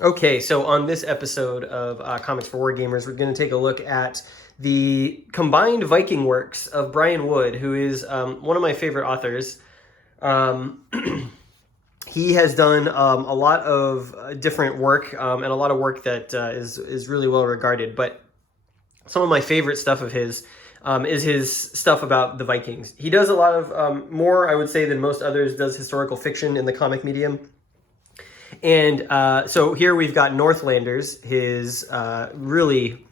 Okay, so on this episode of Comics for Wargamers, we're going to take a look at the combined Viking works of Brian Wood, who is one of my favorite authors. Um, he has done a lot of different work and a lot of work that is really well regarded. But some of my favorite stuff of his is his stuff about the Vikings. He does a lot of more, I would say, than most others, does historical fiction in the comic medium. And so here we've got Northlanders, his really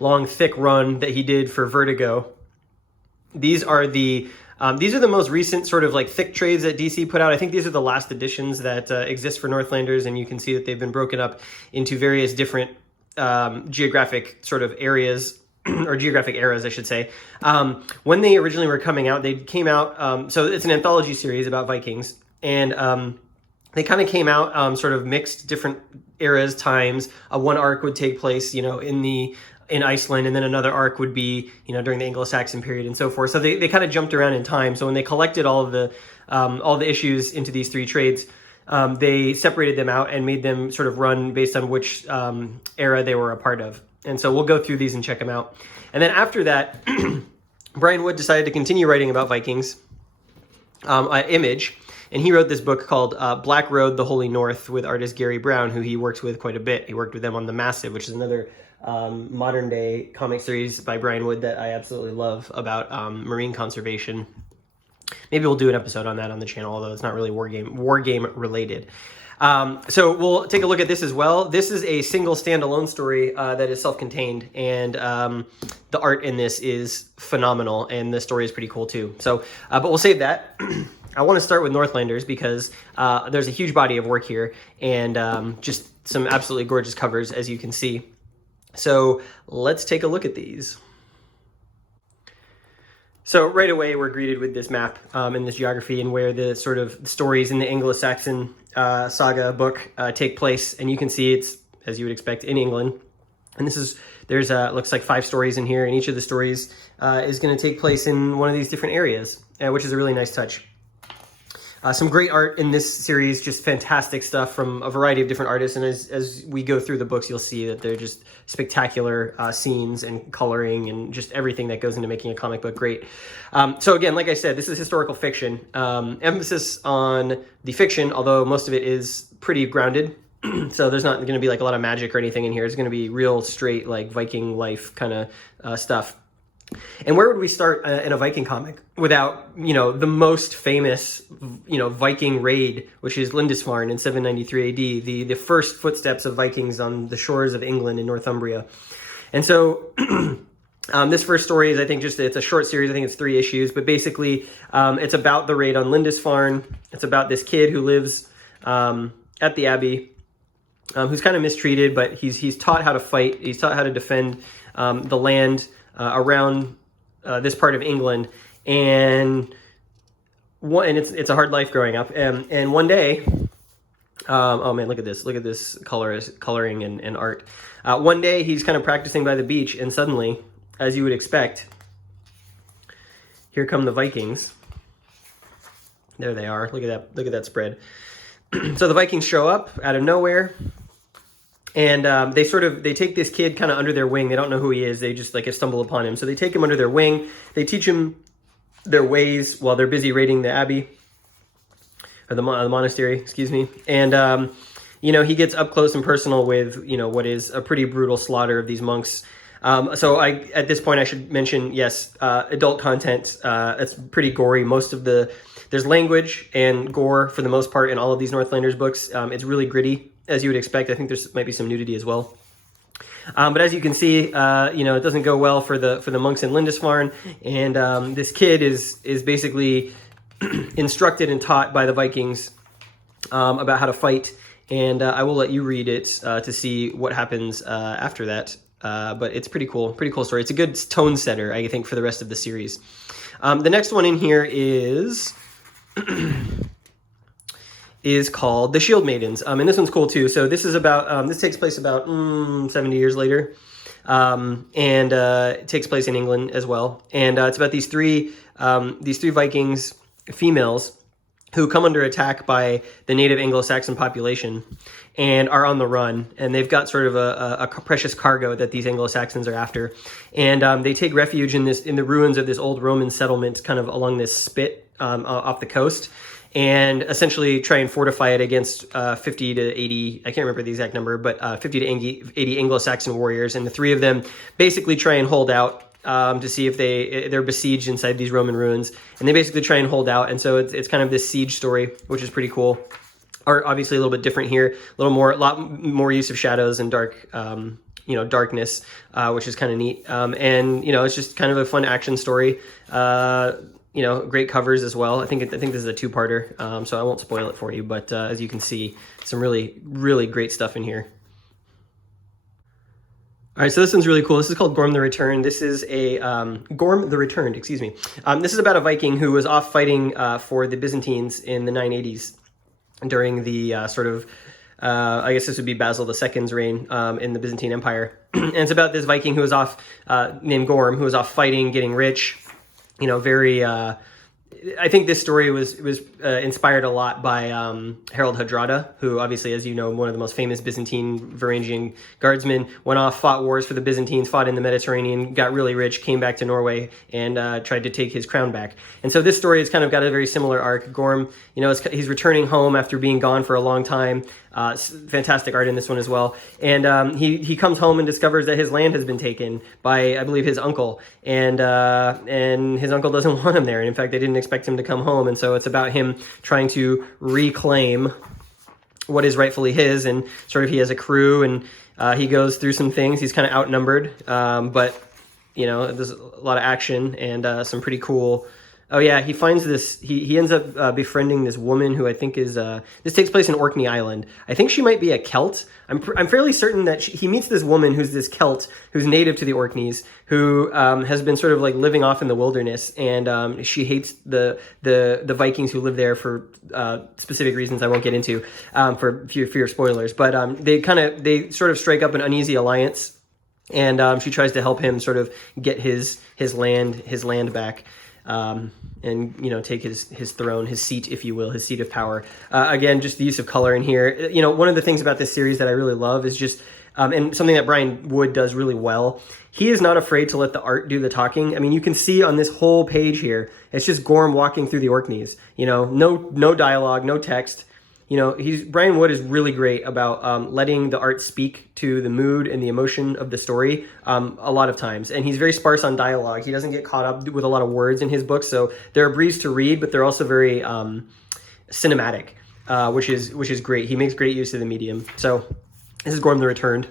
long, thick run that he did for Vertigo. These are the most recent sort of like thick trades that DC put out. I think these are the last editions that exist for Northlanders, and you can see that they've been broken up into various different geographic sort of areas, or geographic eras, I should say. When they originally were coming out, they came out, so it's an anthology series about Vikings, and they kind of came out sort of mixed different eras, times. One arc would take place, in Iceland, and then another arc would be, during the Anglo-Saxon period and so forth. So they kind of jumped around in time. So when they collected all the issues into these three trades, they separated them out and made them sort of run based on which era they were a part of. And so we'll go through these and check them out. And then after that, Brian Wood decided to continue writing about Vikings, Image. And he wrote this book called Black Road, The Holy North, with artist Gary Brown, who he works with quite a bit. He worked with them on The Massive, which is another modern-day comic series by Brian Wood that I absolutely love about marine conservation. Maybe we'll do an episode on that on the channel, although it's not really war game related. So we'll take a look at this as well. This is a single standalone story that is self-contained, and the art in this is phenomenal, and the story is pretty cool too. So, but we'll save that. I want to start with Northlanders because there's a huge body of work here, and just some absolutely gorgeous covers, as you can see. So let's take a look at these. So right away, we're greeted with this map and this geography and where the sort of stories in the Anglo-Saxon saga book take place. And you can see it's, as you would expect, in England. And there's looks like 5 stories in here, and each of the stories is going to take place in one of these different areas, which is a really nice touch. Some great art in this series, just fantastic stuff from a variety of different artists. And as we go through the books, you'll see that they're just spectacular scenes and coloring and just everything that goes into making a comic book great. So again, like I said, this is historical fiction. Emphasis on the fiction, although most of it is pretty grounded. So there's not going to be like a lot of magic or anything in here. It's going to be real straight, like Viking life kind of stuff. And where would we start in a Viking comic without, the most famous, Viking raid, which is Lindisfarne in 793 AD, the first footsteps of Vikings on the shores of England in Northumbria. And so this first story is, I think, it's a short series. I think it's 3 issues, but basically it's about the raid on Lindisfarne. It's about this kid who lives at the Abbey, who's kind of mistreated, but he's taught how to fight. He's taught how to defend the land around this part of England, and it's a hard life growing up. And one day, oh man, look at this coloring and art. One day he's kind of practicing by the beach, and suddenly, as you would expect, here come the Vikings. There they are. Look at that spread. So the Vikings show up out of nowhere. And they take this kid kind of under their wing. They don't know who he is. They just have stumbled upon him. So they take him under their wing. They teach him their ways while they're busy raiding the abbey, or the monastery, excuse me. And he gets up close and personal with what is a pretty brutal slaughter of these monks. So at this point I should mention, yes, adult content. It's pretty gory. There's language and gore for the most part in all of these Northlanders books. It's really gritty, as you would expect. I think might be some nudity as well. But as you can see, it doesn't go well for the monks in Lindisfarne, and this kid is basically instructed and taught by the Vikings about how to fight. And I will let you read it to see what happens after that. But it's pretty cool story. It's a good tone setter, I think, for the rest of the series. The next one in here is called The Shield Maidens. And this one's cool too. So this is about, this takes place about 70 years later. And it takes place in England as well. And it's about these three Vikings, females, who come under attack by the native Anglo-Saxon population and are on the run. And they've got sort of a precious cargo that these Anglo-Saxons are after. And they take refuge in the ruins of this old Roman settlement kind of along this spit off the coast, and essentially try and fortify it against 50 to 80, I can't remember the exact number, but 50 to 80 Anglo-Saxon warriors. And the three of them basically try and hold out to see if they're besieged inside these Roman ruins, and they basically try and hold out. And so it's kind of this siege story, which is pretty cool. Art obviously a little bit different here, a lot more use of shadows and dark, darkness, which is kind of neat. And it's just kind of a fun action story. Great covers as well. I think this is a two-parter, so I won't spoil it for you. But as you can see, some really, really great stuff in here. All right, so this one's really cool. This is called Gorm the Returned. This is a Gorm the Returned, excuse me. This is about a Viking who was off fighting for the Byzantines in the 980s during the I guess this would be Basil II's reign in the Byzantine Empire. And it's about this Viking who was off, named Gorm, who was off fighting, getting rich. Very. I think this story was inspired a lot by Harold Hardrada, who obviously, as you know, one of the most famous Byzantine Varangian guardsmen, went off, fought wars for the Byzantines, fought in the Mediterranean, got really rich, came back to Norway, and tried to take his crown back. And so this story has kind of got a very similar arc. Gorm, he's returning home after being gone for a long time. Fantastic art in this one as well. And he comes home and discovers that his land has been taken by, I believe, his uncle. And his uncle doesn't want him there. And in fact, they didn't expect him to come home. And so it's about him trying to reclaim what is rightfully his. And sort of he has a crew, and he goes through some things. He's kind of outnumbered. But, there's a lot of action and some pretty cool... Oh yeah, he finds this, he ends up befriending this woman who I think is, this takes place in Orkney Island. I think she might be a Celt. I'm fairly certain that he meets this woman who's this Celt, who's native to the Orkneys, who has been sort of like living off in the wilderness, and she hates the Vikings who live there for specific reasons I won't get into for fear spoilers. But they sort of strike up an uneasy alliance, and she tries to help him sort of get his land back. And take his throne, his seat, if you will, his seat of power. Again, just the use of color in here. One of the things about this series that I really love is just, and something that Brian Wood does really well, he is not afraid to let the art do the talking. I mean, you can see on this whole page here, it's just Gorm walking through the Orkneys. No dialogue, no text. Brian Wood is really great about letting the art speak to the mood and the emotion of the story a lot of times. And he's very sparse on dialogue. He doesn't get caught up with a lot of words in his books, so they're a breeze to read, but they're also very cinematic, which is great. He makes great use of the medium. So this is Gorm the Returned.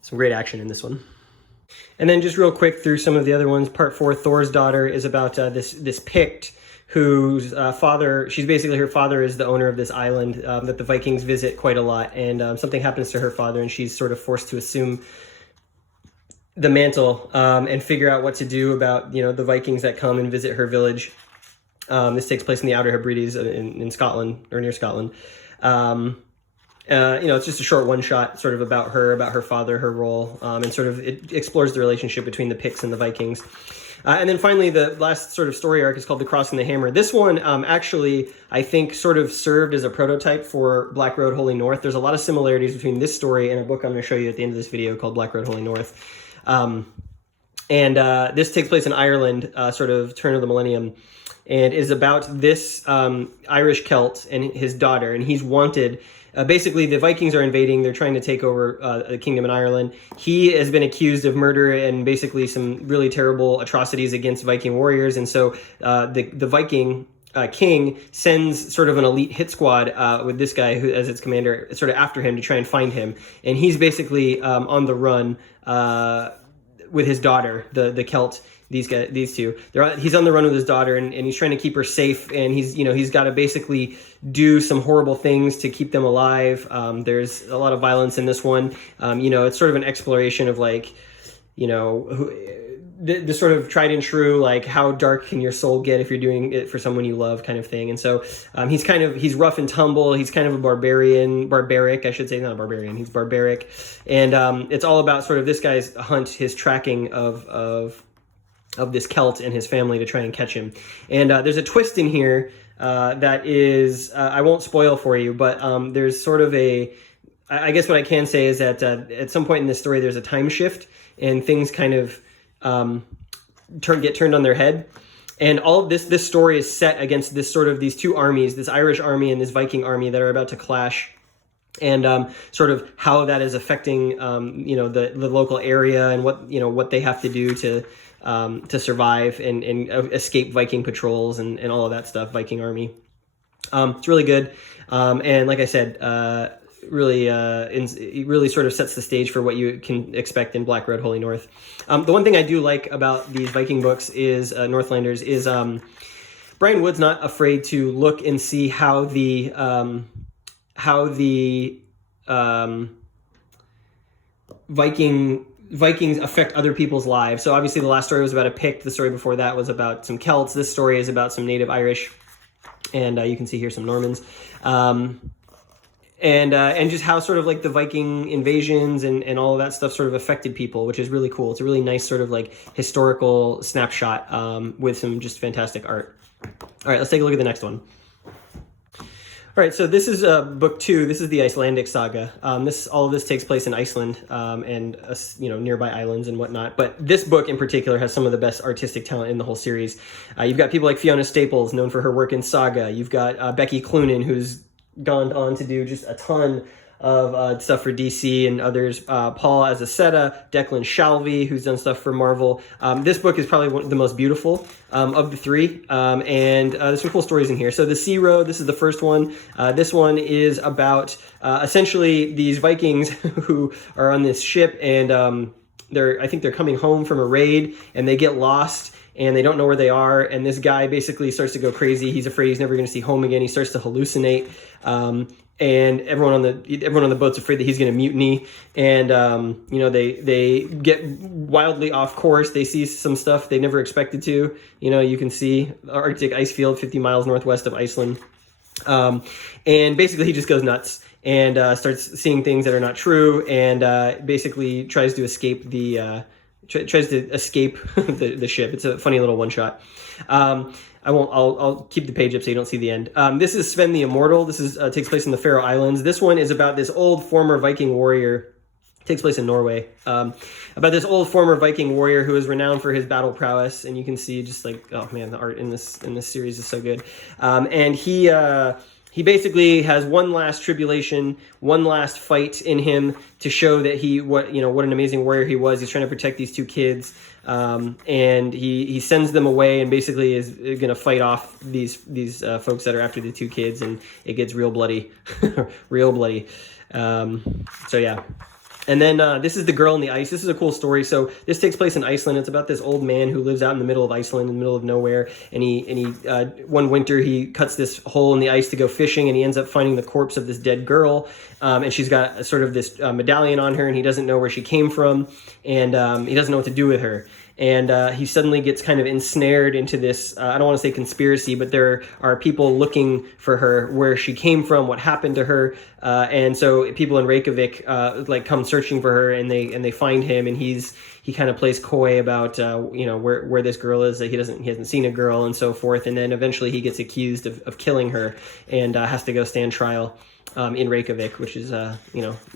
Some great action in this one. And then just real quick through some of the other ones. Part 4, Thor's Daughter, is about this Pict, whose father, her father is the owner of this island that the Vikings visit quite a lot, and something happens to her father, and she's sort of forced to assume the mantle and figure out what to do about the Vikings that come and visit her village. This takes place in the Outer Hebrides in Scotland, or near Scotland. It's just a short one-shot sort of about her father, her role, and sort of it explores the relationship between the Picts and the Vikings. And then finally, the last sort of story arc is called The Cross and the Hammer. This one actually, I think, sort of served as a prototype for Black Road, Holy North. There's a lot of similarities between this story and a book I'm going to show you at the end of this video called Black Road, Holy North. This takes place in Ireland, sort of turn of the millennium, and is about this Irish Celt and his daughter, and he's wanted. Basically, the Vikings are invading. They're trying to take over a kingdom in Ireland. He has been accused of murder and basically some really terrible atrocities against Viking warriors. And so the Viking king sends sort of an elite hit squad with this guy who, as its commander, sort of after him to try and find him. And he's basically on the run with his daughter, the Celt. These two, he's on the run with his daughter, and he's trying to keep her safe, and he's got to basically do some horrible things to keep them alive. There's a lot of violence in this one. It's sort of an exploration of the sort of tried and true, like how dark can your soul get if you're doing it for someone you love, kind of thing. And so he's rough and tumble. He's kind of a barbaric, I should say, not a barbarian. He's barbaric, and it's all about sort of this guy's hunt, his tracking of this Celt and his family to try and catch him. And there's a twist in here that is, I won't spoil for you, but there's sort of I guess what I can say is that at some point in this story, there's a time shift and things kind of get turned on their head. And all of this story is set against these two armies, this Irish army and this Viking army that are about to clash, and sort of how that is affecting the local area and what they have to do to survive and escape Viking patrols and all of that stuff. Viking army. It's really good, and like I said, it really sort of sets the stage for what you can expect in Black Road Holy North. The one thing I do like about these Viking books is Northlanders is Brian Wood's not afraid to look and see how the Vikings affect other people's lives. So obviously the last story was about a Pict. The story before that was about some Celts. This story is about some native Irish, and you can see here some Normans. And just how sort of like the Viking invasions and all of that stuff sort of affected people, which is really cool. It's a really nice sort of like historical snapshot with some just fantastic art. All right, let's take a look at the next one. All right, so this is book 2. This is the Icelandic saga. All of this takes place in Iceland and nearby islands and whatnot. But this book in particular has some of the best artistic talent in the whole series. You've got people like Fiona Staples, known for her work in Saga. You've got Becky Cloonan, who's gone on to do just a ton of stuff for DC and others. Paul Azaceta, Declan Shalvey, who's done stuff for Marvel. This book is probably one of the most beautiful of the three, and there's some cool stories in here. So the Sea Road, this is the first one. This one is about essentially these Vikings who are on this ship, and I think they're coming home from a raid, and they get lost, and they don't know where they are, and this guy basically starts to go crazy. He's afraid he's never going to see home again. He starts to hallucinate, and everyone on the boat's afraid that he's going to mutiny, and they get wildly off course. They see some stuff they never expected to. You can see the Arctic ice field 50 miles northwest of Iceland, and basically he just goes nuts and starts seeing things that are not true, and basically tries to escape the ship. It's a funny little one shot. I'll keep the page up so you don't see the end. This is Sven the Immortal. This takes place in the Faroe Islands. This one is about this old former Viking warrior. Takes place in Norway. About this old former Viking warrior who is renowned for his battle prowess, and you can see just like, oh man, the art in this series is so good. And he basically has one last tribulation, one last fight in him to show that what an amazing warrior he was. He's trying to protect these 2 kids, and he sends them away and basically is going to fight off these folks that are after the 2 kids, and it gets real bloody, real bloody. So yeah. And then this is The Girl in the Ice. This is a cool story. So this takes place in Iceland. It's about this old man who lives out in the middle of Iceland, in the middle of nowhere. And he one winter he cuts this hole in the ice to go fishing, and he ends up finding the corpse of this dead girl. And she's got sort of this medallion on her, and he doesn't know where she came from, and he doesn't know what to do with her. And he suddenly gets kind of ensnared into this, I don't want to say conspiracy, but there are people looking for her, where she came from, what happened to her. And so people in Reykjavik come searching for her, and they find him, and he kind of plays coy about where this girl is, that he hasn't seen a girl and so forth. And then eventually he gets accused of killing her, and has to go stand trial in Reykjavik, which is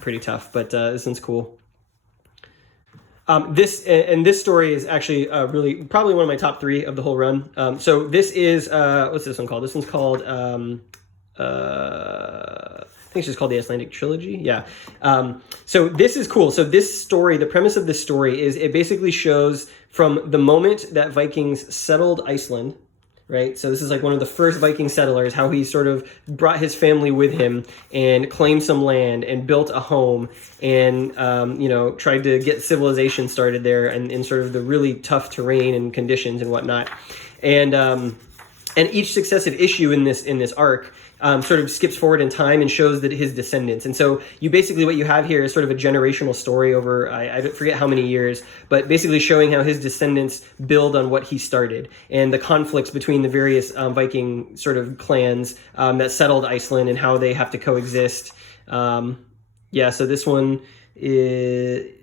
pretty tough. But this one's cool. This story is actually really probably one of my top 3 of the whole run. So this is what's this one called? This one's called I think it's just called the Icelandic Trilogy. Yeah. So this is cool. So this story, the premise of this story is it basically shows from the moment that Vikings settled Iceland. Right, so this is like one of the first Viking settlers, how he sort of brought his family with him and claimed some land and built a home and, tried to get civilization started there and in sort of the really tough terrain and conditions and whatnot. And each successive issue in this arc sort of skips forward in time and shows that his descendants. And so what you have here is sort of a generational story over, I forget how many years, but basically showing how his descendants build on what he started and the conflicts between the various Viking sort of clans that settled Iceland and how they have to coexist. So this one is...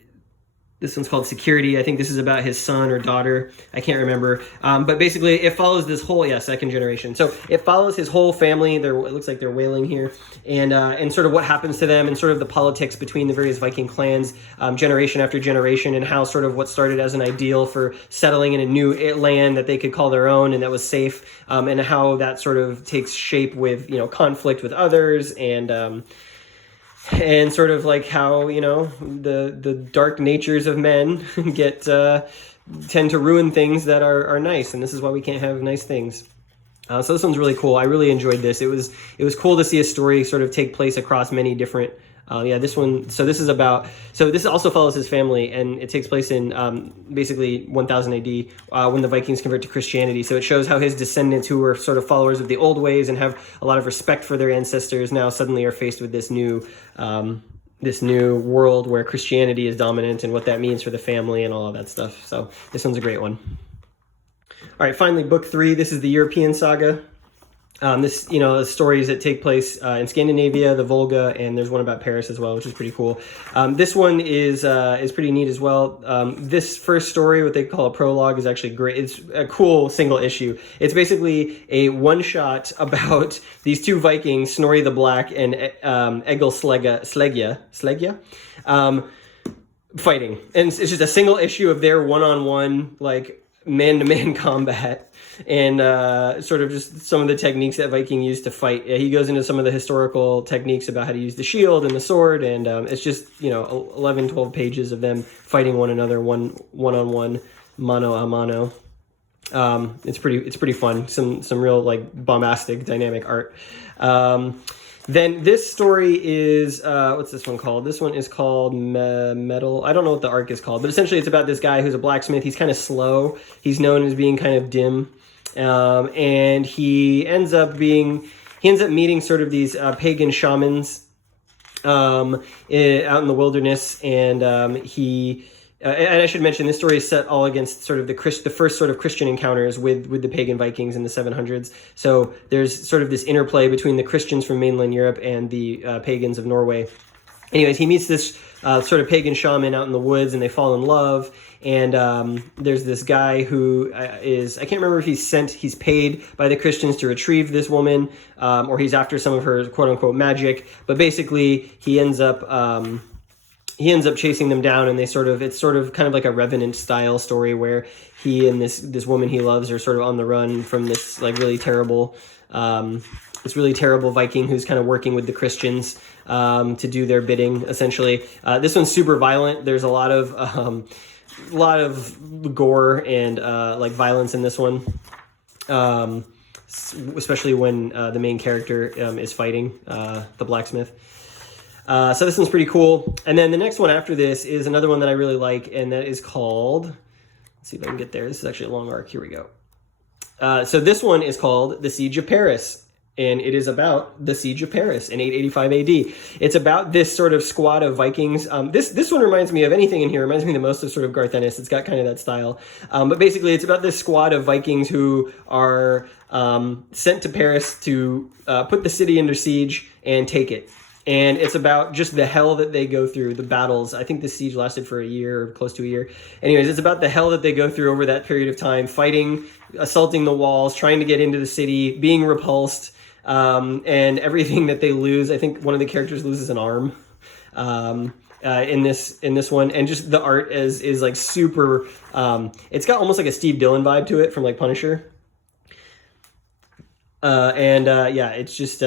This one's called Security. I think this is about his son or daughter. I can't remember. But basically, it follows this whole, second generation. So it follows his whole family. It looks like they're whaling here. And sort of what happens to them and sort of the politics between the various Viking clans, generation after generation, and how sort of what started as an ideal for settling in a new land that they could call their own and that was safe, and how that sort of takes shape with, conflict with others and sort of like how, the dark natures of men tend to ruin things that are nice, and this is why we can't have nice things. So this one's really cool. I really enjoyed this. It was cool to see a story sort of take place across many different. This one. So this also follows his family, and it takes place in basically 1000 AD when the Vikings convert to Christianity. So it shows how his descendants, who were sort of followers of the old ways and have a lot of respect for their ancestors, now suddenly are faced with this new world where Christianity is dominant, and what that means for the family and all of that stuff. So this one's a great one. All right, finally, book 3. This is the European saga. Stories that take place in Scandinavia, the Volga, and there's one about Paris as well, which is pretty cool. This one is pretty neat as well. This first story, what they call a prologue, is actually great. It's a cool single issue. It's basically a one-shot about these two Vikings, Snorri the Black and Egil Sleggja, fighting. And it's just a single issue of their one-on-one, like, man-to-man combat, and sort of just some of the techniques that Viking used to fight. He goes into some of the historical techniques about how to use the shield and the sword, and it's just 11, 12 pages of them fighting one another, one-on-one, mano a mano. It's pretty fun. Some real like bombastic, dynamic art. Then this story is, what's this one called? This one is called Metal. I don't know what the arc is called, but essentially it's about this guy who's a blacksmith. He's kind of slow. He's known as being kind of dim. And he ends up meeting sort of these pagan shamans out in the wilderness. And and I should mention, this story is set all against sort of the first sort of Christian encounters with the pagan Vikings in the 700s. So there's sort of this interplay between the Christians from mainland Europe and the pagans of Norway. Anyways, he meets this sort of pagan shaman out in the woods, and they fall in love. And there's this guy who I can't remember if he's paid by the Christians to retrieve this woman, or he's after some of her quote unquote magic. But basically, he ends up chasing them down, and it's sort of kind of like a Revenant style story where he and this woman he loves are sort of on the run from this like really terrible Viking who's kind of working with the Christians to do their bidding, essentially. This one's super violent. There's a lot of gore and like violence in this one, especially when the main character is fighting the blacksmith. So this one's pretty cool. And then the next one after this is another one that I really like, and that is called, let's see if I can get there. This is actually a long arc. Here we go. So this one is called The Siege of Paris, and it is about the Siege of Paris in 885 AD. It's about this sort of squad of Vikings. This one reminds me of anything in here. Reminds me the most of sort of Garth Ennis. It's got kind of that style. But basically, it's about this squad of Vikings who are sent to Paris to put the city under siege and take it. And it's about just the hell that they go through, the battles. I think the siege lasted for a year or close to a year. Anyways, it's about the hell that they go through over that period of time, fighting, assaulting the walls, trying to get into the city, being repulsed, and everything that they lose. I think one of the characters loses an arm in this one. And just the art is like super, it's got almost like a Steve Dillon vibe to it from like Punisher. It's just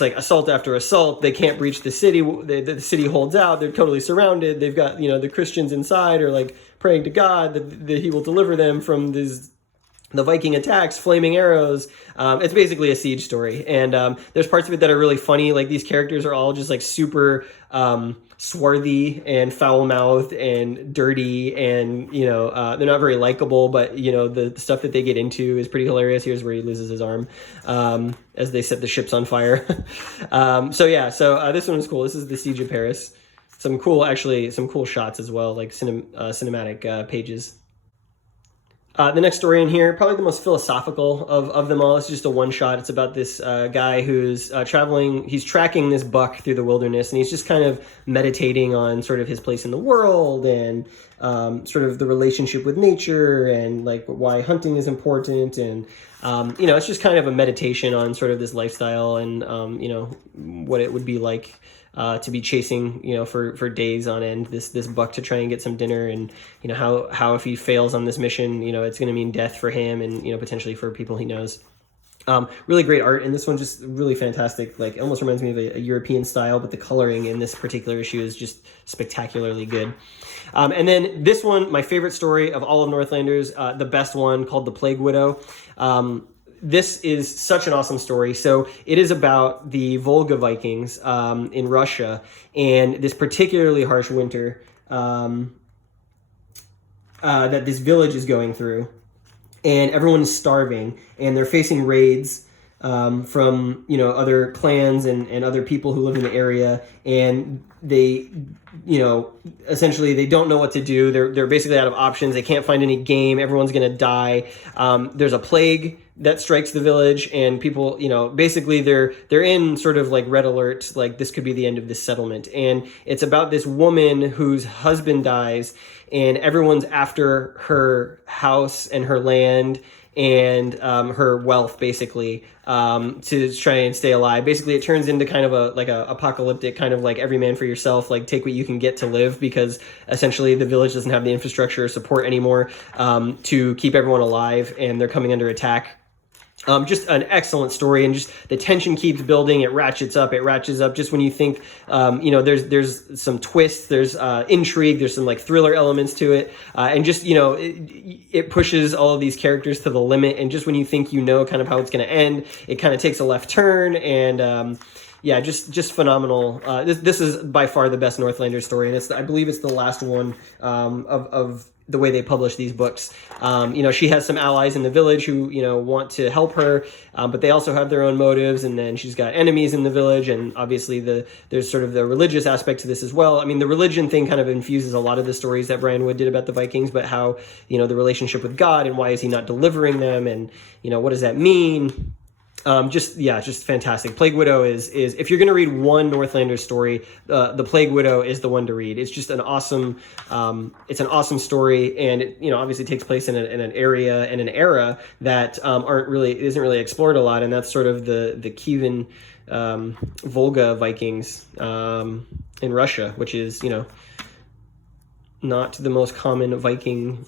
like assault after assault. They can't breach the city. The city holds out. They're totally surrounded. They've got, the Christians inside are like praying to God that he will deliver them from the Viking attacks, flaming arrows. It's basically a siege story. And there's parts of it that are really funny. Like these characters are all just like super swarthy and foul-mouthed and dirty, and they're not very likable, but the stuff that they get into is pretty hilarious. Here's where he loses his arm as they set the ships on fire. So this one was cool. This is the Siege of Paris. Some cool shots as well, like cinematic pages. The next story in here, probably the most philosophical of them all. It's just a one-shot. It's about this guy who's traveling. He's tracking this buck through the wilderness, and he's just kind of meditating on sort of his place in the world and sort of the relationship with nature and like why hunting is important. And, it's just kind of a meditation on sort of this lifestyle and, what it would be like to be chasing, for days on end, this buck to try and get some dinner, and how if he fails on this mission, it's going to mean death for him and potentially for people he knows. Really great art, and this one just really fantastic. Like, it almost reminds me of a European style, but the coloring in this particular issue is just spectacularly good. And then this one, my favorite story of all of Northlanders, the best one, called The Plague Widow. This is such an awesome story. So it is about the Volga Vikings in Russia and this particularly harsh winter that this village is going through. And everyone is starving, and they're facing raids from other clans and other people who live in the area, and they essentially they don't know what to do. They're basically out of options. They can't find any game. Everyone's gonna die. There's a plague that strikes the village, and people, basically they're in sort of like red alert, like this could be the end of this settlement. And it's about this woman whose husband dies, and everyone's after her house and her land and her wealth, basically, to try and stay alive. Basically, it turns into kind of a apocalyptic kind of like every man for yourself, like take what you can get to live, because essentially the village doesn't have the infrastructure or support anymore to keep everyone alive, and they're coming under attack. Just an excellent story, and just the tension keeps building. It ratchets up. Just when you think, there's some twists, there's intrigue, there's some like thriller elements to it, and just it pushes all of these characters to the limit. And just when you think kind of how it's going to end, it kind of takes a left turn, and just phenomenal. This is by far the best Northlanders story, and I believe it's the last one of the way they publish these books. She has some allies in the village who, want to help her, but they also have their own motives. And then she's got enemies in the village. And obviously there's sort of the religious aspect to this as well. I mean, the religion thing kind of infuses a lot of the stories that Brian Wood did about the Vikings, but how, the relationship with God and why is he not delivering them? And, what does that mean? Just fantastic. Plague Widow is if you're going to read one Northlanders story, the Plague Widow is the one to read. It's just an awesome story, and it obviously takes place in an area and an era that isn't really explored a lot, and that's sort of the Kievan Volga Vikings in Russia, which is not the most common Viking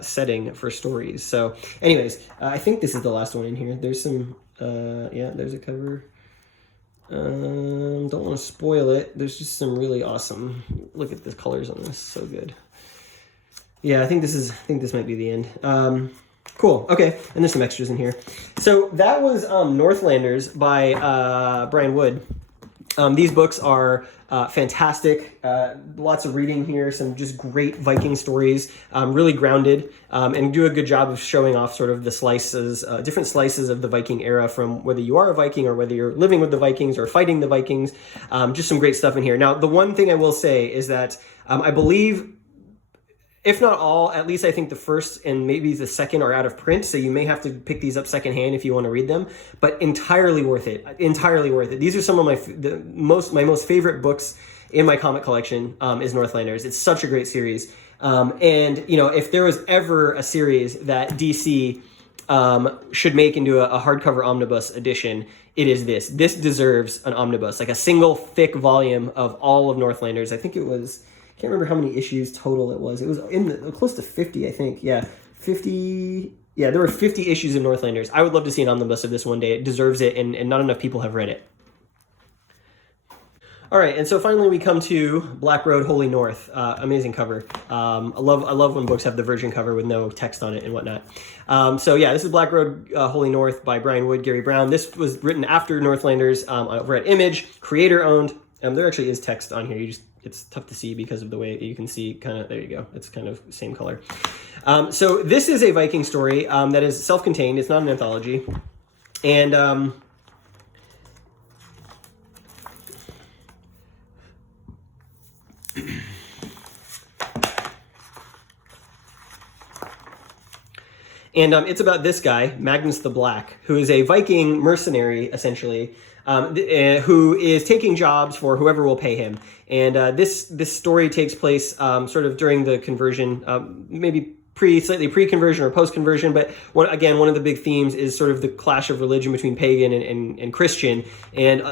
setting for stories. So anyways, I think this is the last one in here. There's some there's a cover. Don't want to spoil it. There's just some really awesome, look at the colors on this, so good. Yeah, I think this might be the end. Cool. Okay, and there's some extras in here. So that was Northlanders by Brian Wood. These books are fantastic. Lots of reading here, some just great Viking stories, really grounded, and do a good job of showing off sort of the slices, different slices of the Viking era, from whether you are a Viking or whether you're living with the Vikings or fighting the Vikings. Just some great stuff in here. Now, the one thing I will say is that I believe, if not all, at least I think the first and maybe the second are out of print, so you may have to pick these up secondhand if you want to read them. But entirely worth it. Entirely worth it. These are some of my most favorite books in my comic collection. Is Northlanders. It's such a great series. And if there was ever a series that DC should make into a hardcover omnibus edition, it is this. This deserves an omnibus, like a single thick volume of all of Northlanders. I think it was. Can't remember how many issues total it was. It was close to 50, I think. Yeah, 50. Yeah, there were 50 issues of Northlanders. I would love to see an omnibus of this one day. It deserves it, and not enough people have read it. All right, and so finally we come to Black Road, Holy North. Amazing cover. I love when books have the virgin cover with no text on it and whatnot. This is Black Road, Holy North by Brian Wood, Gary Brown. This was written after Northlanders over at Image, creator owned. There actually is text on here. It's tough to see because of the way you can see kind of, there you go. It's kind of same color. So this is a Viking story that is self-contained. It's not an anthology. And And it's about this guy, Magnus the Black, who is a Viking mercenary, essentially, who is taking jobs for whoever will pay him. And this story takes place sort of during the conversion, maybe slightly pre-conversion or post-conversion, but one of the big themes is sort of the clash of religion between pagan and Christian. And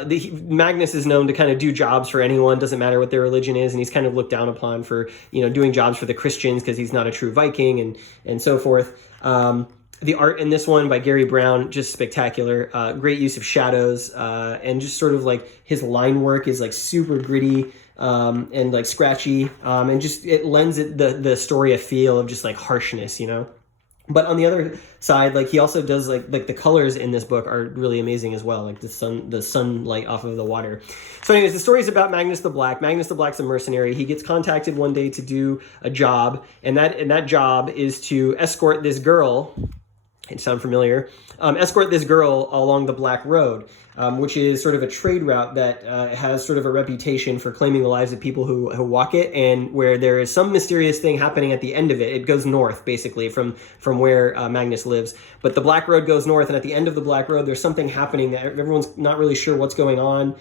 Magnus is known to kind of do jobs for anyone, doesn't matter what their religion is, and he's kind of looked down upon for doing jobs for the Christians because he's not a true Viking and so forth. The art in this one by Gary Brown, just spectacular. Great use of shadows, and just sort of like his line work is like super gritty and like scratchy, and just it lends the story a feel of just like harshness, But on the other side, like he also does like the colors in this book are really amazing as well, like the sunlight off of the water. So anyways, the story is about Magnus the Black. Magnus the Black's a mercenary. He gets contacted one day to do a job, and that job is to escort this girl. It sound familiar? Escort this girl along the Black Road, which is sort of a trade route that has sort of a reputation for claiming the lives of people who walk it, and where there is some mysterious thing happening at the end of it. It goes north, basically, from where Magnus lives. But the Black Road goes north, and at the end of the Black Road, there's something happening that everyone's not really sure what's going on,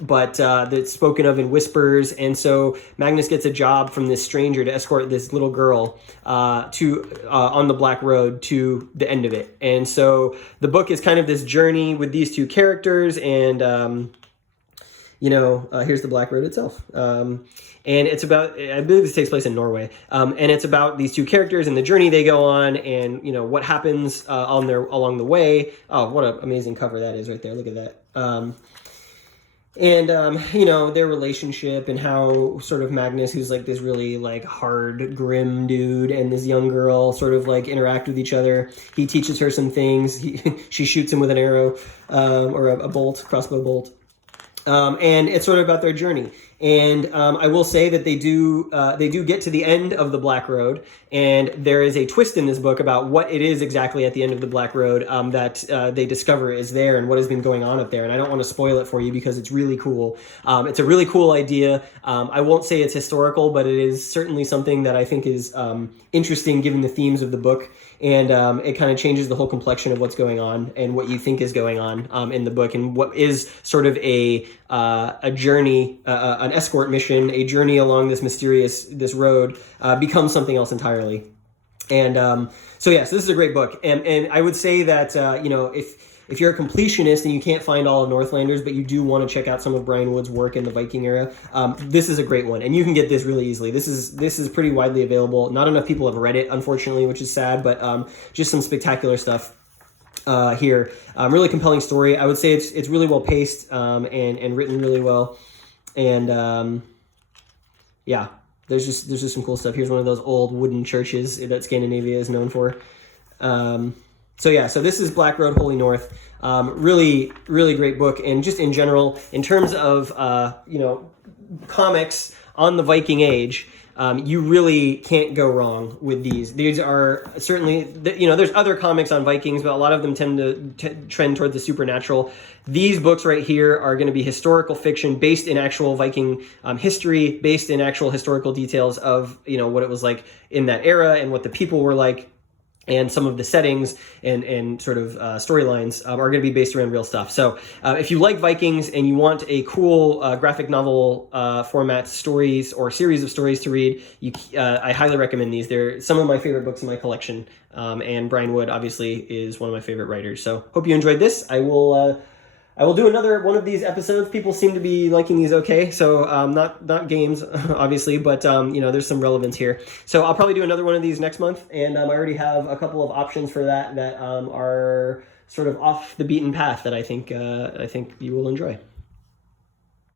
but that's spoken of in whispers. And so Magnus gets a job from this stranger to escort this little girl on the Black Road to the end of it. And so the book is kind of this journey with these two characters, and here's the Black Road itself. And it's about, I believe this takes place in Norway, and it's about these two characters and the journey they go on, and what happens along the way. Oh, what an amazing cover that is right there! Look at that. Their relationship, and how sort of Magnus, who's like this really like hard, grim dude, and this young girl sort of like interact with each other. He teaches her some things. She shoots him with an arrow, or a crossbow bolt. And it's sort of about their journey. And I will say that they do get to the end of the Black Road, and there is a twist in this book about what it is exactly at the end of the Black Road that they discover is there, and what has been going on up there. And I don't want to spoil it for you because it's really cool. It's a really cool idea. I won't say it's historical, but it is certainly something that I think is interesting given the themes of the book. And it kind of changes the whole complexion of what's going on and what you think is going on in the book, and what is sort of a journey, an escort mission, a journey along this road becomes something else entirely. And so this is a great book. And I would say that if you're a completionist and you can't find all of Northlanders, but you do want to check out some of Brian Wood's work in the Viking era, this is a great one, and you can get this really easily. This is pretty widely available. Not enough people have read it, unfortunately, which is sad, but just some spectacular stuff here. Really compelling story. I would say it's really well paced, and written really well, and there's just some cool stuff. Here's one of those old wooden churches that Scandinavia is known for. So this is Black Road, Holy North. Really, really great book. And just in general, in terms of, comics on the Viking Age, you really can't go wrong with these. These are certainly, there's other comics on Vikings, but a lot of them tend to trend toward the supernatural. These books right here are going to be historical fiction based in actual Viking history, based in actual historical details of, what it was like in that era and what the people were like. And some of the settings and sort of storylines are going to be based around real stuff. So if you like Vikings and you want a cool graphic novel format stories or series of stories to read, I highly recommend these. They're some of my favorite books in my collection. And Brian Wood, obviously, is one of my favorite writers. So hope you enjoyed this. I will do another one of these episodes. People seem to be liking these okay. So not games, obviously, but there's some relevance here. So I'll probably do another one of these next month, and I already have a couple of options for that are sort of off the beaten path that I think you will enjoy.